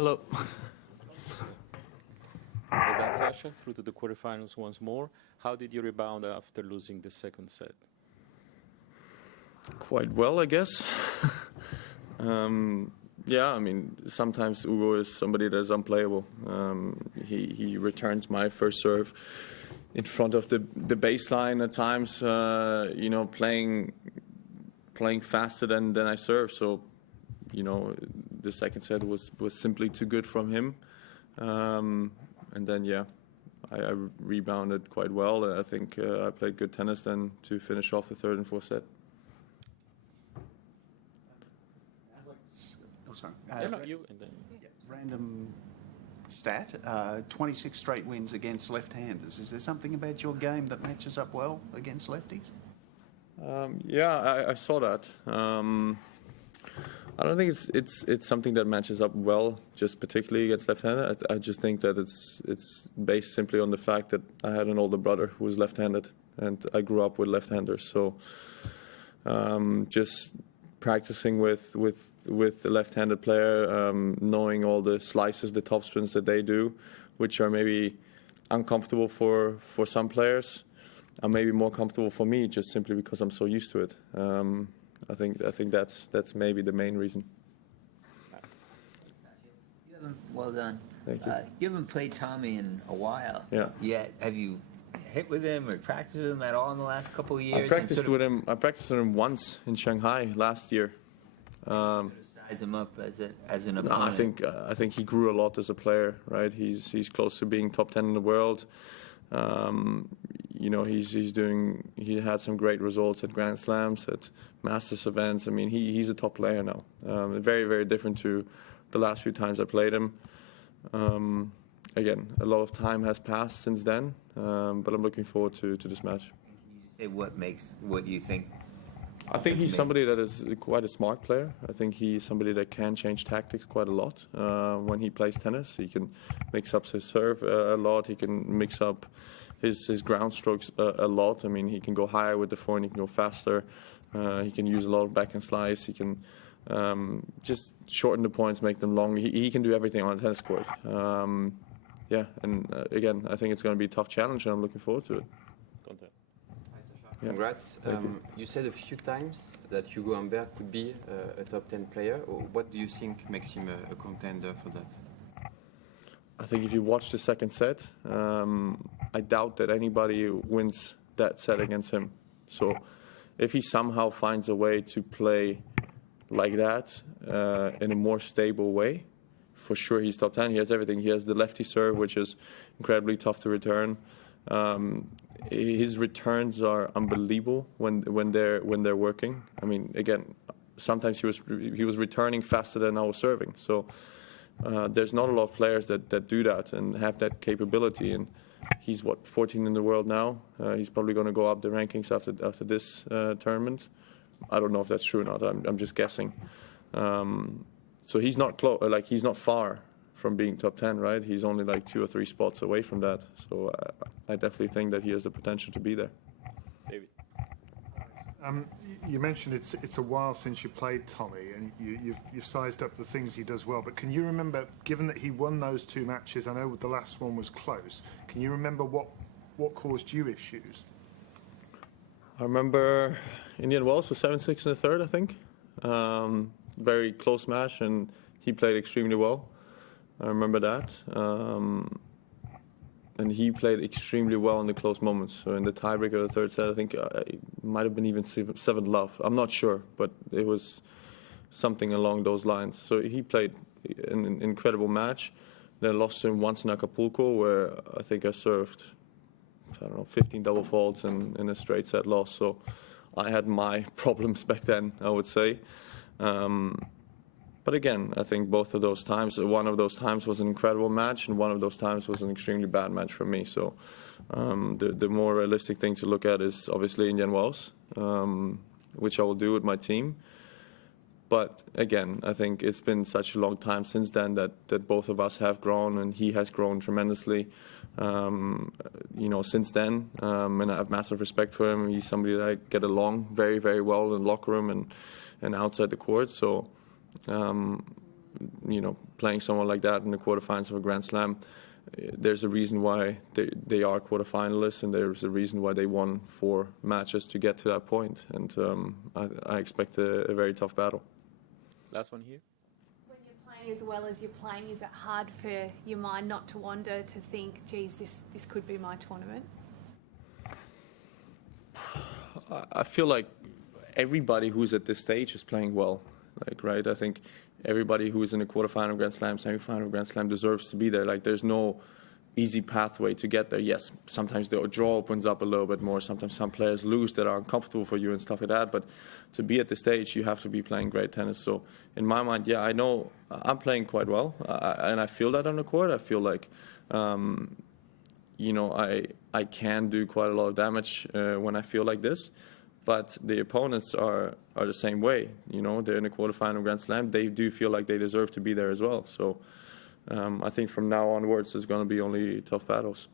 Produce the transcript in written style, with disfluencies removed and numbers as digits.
Hello. Well done, Sasha. Through to the quarterfinals once more. How did you rebound after losing the second set? Quite well, I guess. Yeah, I mean, sometimes Ugo is somebody that's unplayable. He returns my first serve in front of the baseline at times, playing faster than I serve. So, the second set was simply too good from him. And then, yeah, I rebounded quite well. I think I played good tennis then to finish off the third and fourth set. Alex, oh, sorry. No, you and then. Yeah, random stat, 26 straight wins against left-handers. Is there something about your game that matches up well against lefties? Yeah, I saw that. I don't think it's something that matches up well, just particularly against left-handed. I just think that it's based simply on the fact that I had an older brother who was left-handed, and I grew up with left-handers. So just practicing with the left-handed player, knowing all the slices, the topspins that they do, which are maybe uncomfortable for some players, are maybe more comfortable for me, just simply because I'm so used to it. I think that's maybe the main reason. Well done. Thank you. You haven't played Tommy in a while. Yeah. Yet. Have you hit with him or practiced with him at all in the last couple of years? I practiced with him once in Shanghai last year. Size him up as an opponent. I think he grew a lot as a player. Right, he's close to being top 10 in the world. He had some great results at Grand Slams, at Masters events. I mean, he's a top player now. Very, very different to the last few times I played him. Again, a lot of time has passed since then, but I'm looking forward to this match. Can you say what you think? I think he's somebody that is quite a smart player. I think he's somebody that can change tactics quite a lot when he plays tennis. He can mix up his serve a lot. He can mix up his ground strokes a lot. I mean, he can go higher with the forehand. He can go faster. He can use a lot of backhand slice. He can just shorten the points, make them long. He can do everything on a tennis court. Again, I think it's going to be a tough challenge, and I'm looking forward to it. Congrats. You said a few times that Hugo Humbert could be a top 10 player. What do you think makes him a contender for that? I think if you watch the second set, I doubt that anybody wins that set against him. So if he somehow finds a way to play like that in a more stable way, for sure he's top 10. He has everything. He has the lefty serve, which is incredibly tough to return. His returns are unbelievable when they're working. I mean, again, sometimes he was returning faster than I was serving. So there's not a lot of players that do that and have that capability. And he's 14 in the world now. He's probably going to go up the rankings after this tournament. I don't know if that's true or not. I'm just guessing. So he's not he's not far from being top 10, right? He's only like 2 or 3 spots away from that. So I definitely think that he has the potential to be there. David. You mentioned it's a while since you played Tommy, and you've sized up the things he does well. But can you remember, given that he won those 2 matches, I know the last one was close. Can you remember what caused you issues? I remember Indian Wells was 7-6 in the third, I think. Very close match, and he played extremely well. I remember that. And he played extremely well in the close moments. So in the tiebreaker of the third set, I think it might have been even 7-love. I'm not sure, but it was something along those lines. So he played an incredible match. Then lost to him once in Acapulco, where I think I served, 15 double faults in a straight set loss. So I had my problems back then, I would say. But again, I think both of those times, one of those times was an incredible match, and one of those times was an extremely bad match for me. So the more realistic thing to look at is obviously Indian Wells, which I will do with my team. But again, I think it's been such a long time since then that both of us have grown, and he has grown tremendously, since then. And I have massive respect for him. He's somebody that I get along very, very well in the locker room and outside the court. So, playing someone like that in the quarterfinals of a Grand Slam, there's a reason why they are quarterfinalists, and there's a reason why they won 4 matches to get to that point. And I expect a very tough battle. Last one here. When you're playing as well as you're playing, is it hard for your mind not to wander, to think, geez, this could be my tournament? I feel like everybody who's at this stage is playing well. Like, right? I think everybody who is in the quarterfinal Grand Slam, semifinal Grand Slam deserves to be there. Like, there's no easy pathway to get there. Yes, sometimes the draw opens up a little bit more. Sometimes some players lose that are uncomfortable for you and stuff like that. But to be at the stage, you have to be playing great tennis. So in my mind, yeah, I know I'm playing quite well, and I feel that on the court. I feel like, you know, I can do quite a lot of damage when I feel like this. But the opponents are the same way. You know, they're in the quarterfinal Grand Slam. They do feel like they deserve to be there as well. So I think from now onwards, there's going to be only tough battles.